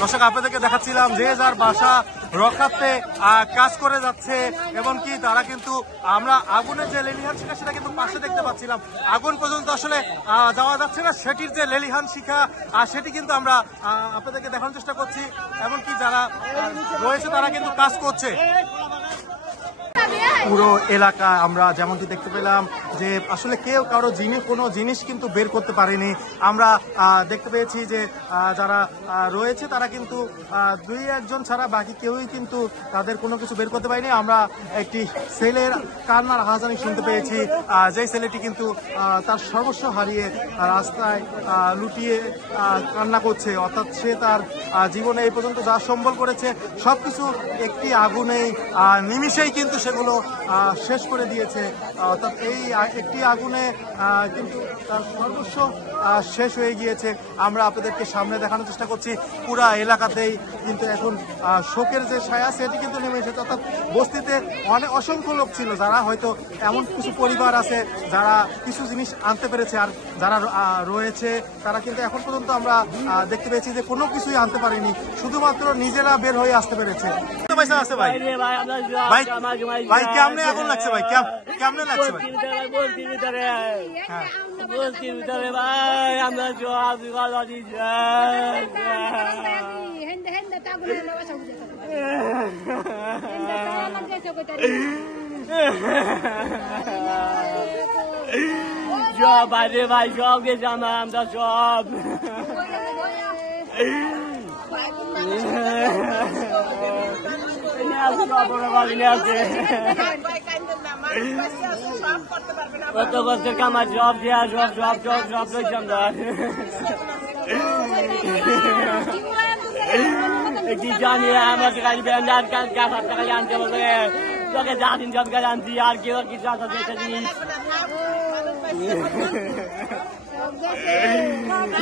দর্শক আপনাদেরকে দেখাচ্ছিলাম যে যার বাসা রক্ষার্থে কাজ করে যাচ্ছে এবং কি তারা কিন্তু আমরা আগুনের যে লেলিহান শিখা সেটা কিন্তু পাশে দেখতে পাচ্ছিলাম। আগুন পর্যন্ত আসলে যাওয়া যাচ্ছে না, সেটির যে লেলিহান শিখা সেটি কিন্তু আমরা আপনাদেরকে দেখানোর চেষ্টা করছি। এমনকি যারা রয়েছে তারা কিন্তু কাজ করছে। পুরো এলাকা আমরা যেমনটি দেখতে পেলাম যে আসলে কেউ কারো কোনো জিনিস কিন্তু বের করতে পারেনি। আমরা দেখতে পেয়েছি যে যারা রয়েছে তারা কিন্তু 2-1 ছাড়া বাকি কেউই কিন্তু তাদের কোনো কিছু বের করতে পারেনি। আমরা একটি ছেলের কান্নার আহাজানি শুনতে পেয়েছি, যেই ছেলেটি কিন্তু তার সর্বস্ব হারিয়ে রাস্তায় লুটিয়ে কান্না করছে। অর্থাৎ সে তার জীবনে এই পর্যন্ত যা সম্বল করেছে সবকিছু একটি আগুনে নিমিষেই কিন্তু সেগুলো শেষ করে দিয়েছে। অর্থাৎ এই একটি আগুনে কিন্তু তার সর্বস্ব শেষ হয়ে গিয়েছে। আমরা আপনাদেরকে সামনে দেখানোর চেষ্টা করছি। পুরা এলাকাতেই কিন্তু এখন শোকের যে ছায়া সেটি কিন্তু নেমে এসেছে। অর্থাৎ বস্তিতে অসংখ্য লোক ছিল যারা হয়তো এমন কিছু পরিবার আছে যারা কিছু জিনিস আনতে পেরেছে, আর যারা রয়েছে তারা কিন্তু এখন পর্যন্ত আমরা দেখতে পেয়েছি যে কোনো কিছুই আনতে পারেনি, শুধুমাত্র নিজেরা বের হয়ে আসতে পেরেছে। আছে ভাই ভাই ভাই কেমনে আগুন লাগছে ভাই, কেমনে লাগছে ভাই? সব আছে ভাই, সব গেছে আমরা সব। কত বছর কামার সব দেওয়া সব সব সব সব রয়েছে আমরা। কি জানি আমার গাড়ি ব্যান্ডার টাকা আনতে বলতে তোকে যা দিন সব গাড়ি আনছি আর কেউ কিছু আসা জিনিস।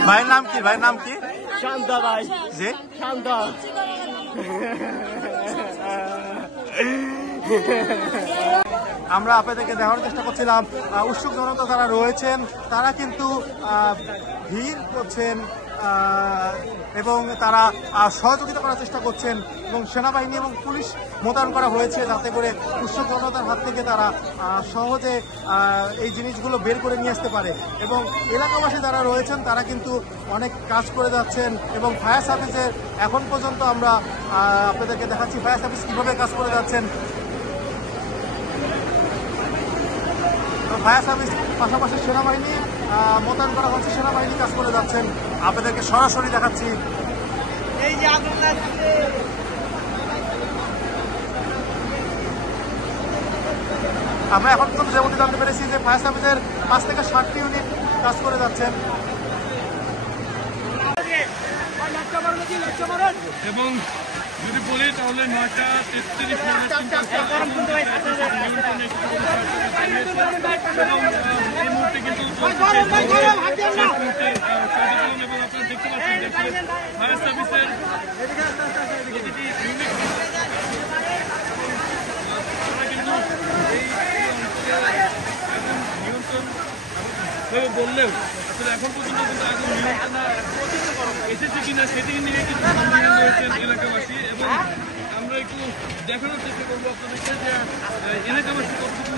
ভাইয়ের নাম কি? ভাইয়ের নাম কি? শান্ত ভাই। যে শান্ত। আমরা আপনাদেরকে দেখানোর চেষ্টা করছিলাম উৎসুক জনতা যারা রয়েছেন তারা কিন্তু ভিড় করছেন এবং তারা সহযোগিতা করার চেষ্টা করছেন এবং সেনাবাহিনী এবং পুলিশ মোতায়েন করা হয়েছে যাতে করে উৎসুক জনতার হাত থেকে তারা সহজে এই জিনিসগুলো বের করে নিয়ে আসতে পারে। এবং এলাকাবাসী যারা রয়েছেন তারা কিন্তু অনেক কাজ করে যাচ্ছেন এবং ফায়ার সার্ভিসের এখন পর্যন্ত আমরা আপনাদেরকে দেখাচ্ছি ফায়ার সার্ভিস কীভাবে কাজ করে যাচ্ছেন। ফায়ার সার্ভিস পাশাপাশি সেনাবাহিনী মোতায়েন করা হচ্ছে, সেনাবাহিনী কাজ করে যাচ্ছেন। আপনাদেরকে সরাসরি দেখাচ্ছি। এই যে আগুন লাগছে আমরা এখন পর্যন্ত যেমনটি জানতে পেরেছি যে ফায়ার সার্ভিসের 5 থেকে 7টি ইউনিট কাজ করে যাচ্ছেন এবং যদি বলি তাহলে 9টা 33 এই মুহূর্তে কিন্তু এবং আপনারা দেখতে পাচ্ছেন যে ফায়ার সার্ভিসের প্রতিটি ইউনিট তারা কিন্তু নিয়ন্ত্রণ বললেও আসলে এখন পর্যন্ত কিন্তু আগুন নিয়ন্ত্রণ এসেছে কিনা সেটি নিয়ে কিন্তু সন্দেহ রয়েছেন এলাকাবাসী। এবং আমরা একটু দেখানোর চেষ্টা করবো আপনাদেরকে যে এলাকাবাসী কতটুকু